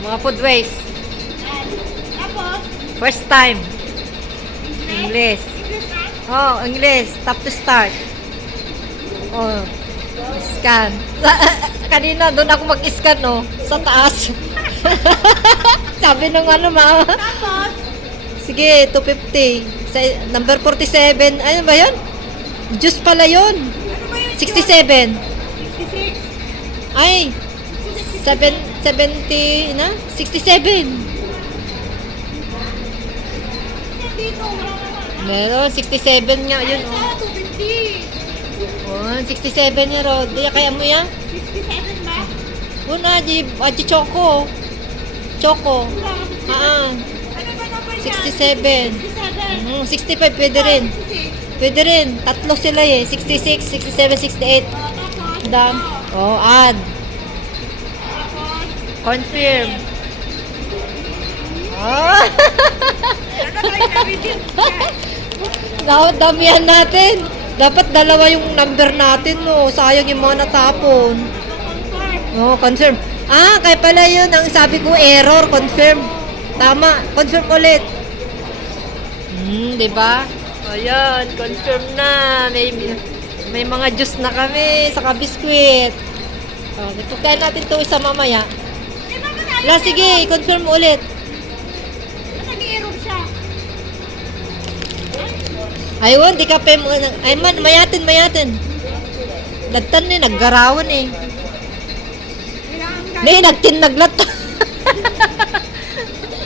Mga food waste. Tapos, First time. English. Oh, English. Top to start. Oh. Scan. Kanina doon ako mag-scan, no? Sa taas. Sabi ng ano, ma. tapos, Sige, 250. Sa, number 47. Ano ba yun? Juice pala yun. ano ba yun? 67. 66. Ay, 70 na? 67. Dito, wala naman. Meron, 67 nga yun. Ito, 250. Oh, 67 niya, Rod. Kaya mo yan? 67 ba? Una, di choco. Choco. Wala ka 67. Ah, Ano ba number niya? 67. 67. 65, pwede rin. 66. Pwede rin. Tatlo sila eh. 66, 67, 68. Tapos, Done. Oh, add. tapos, Confirm. Oh. ano ba yung na-reveal? Dapat damihan natin. Dapat dalawa yung number natin, no. Sayang yung mga natapon. Confirm. Oh, confirm. Ah, kaya pala yun. Ang sabi ko, error. Confirm. Tama. Confirm ulit. Di ba? Ayan, confirm na. May mga juice na kami. Saka biskwit. Oh, pagkain natin to isa mamaya. Eh, bakit ayaw La, niya? sige, confirm ulit. Nag-i-error siya. Ayun, di ka pa mo. Ay man, mayatin. Dagtan ni, naggarawan eh. Kailangan May nagtinaglat.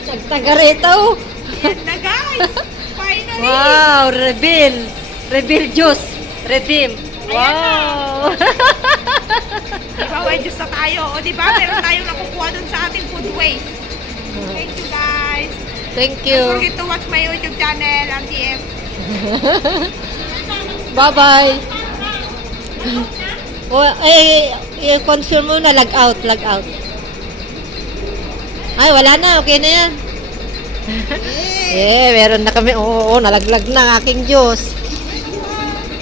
Nagtagareta oh. Yan na guys. Finally. Wow, reveal. Reveal juice. Redeem. Wow. Di ba, wedges na tayo. O di ba, meron tayong nakukuha dun sa ating food waste. Thank you guys. Thank Don't you. forget to watch my YouTube channel, MTF. Bye-bye. Oh, i-confirm mo na, log out. Ay, wala na. Okay na yan. Meron na kami. Oo, nalaglag na ang aking juice.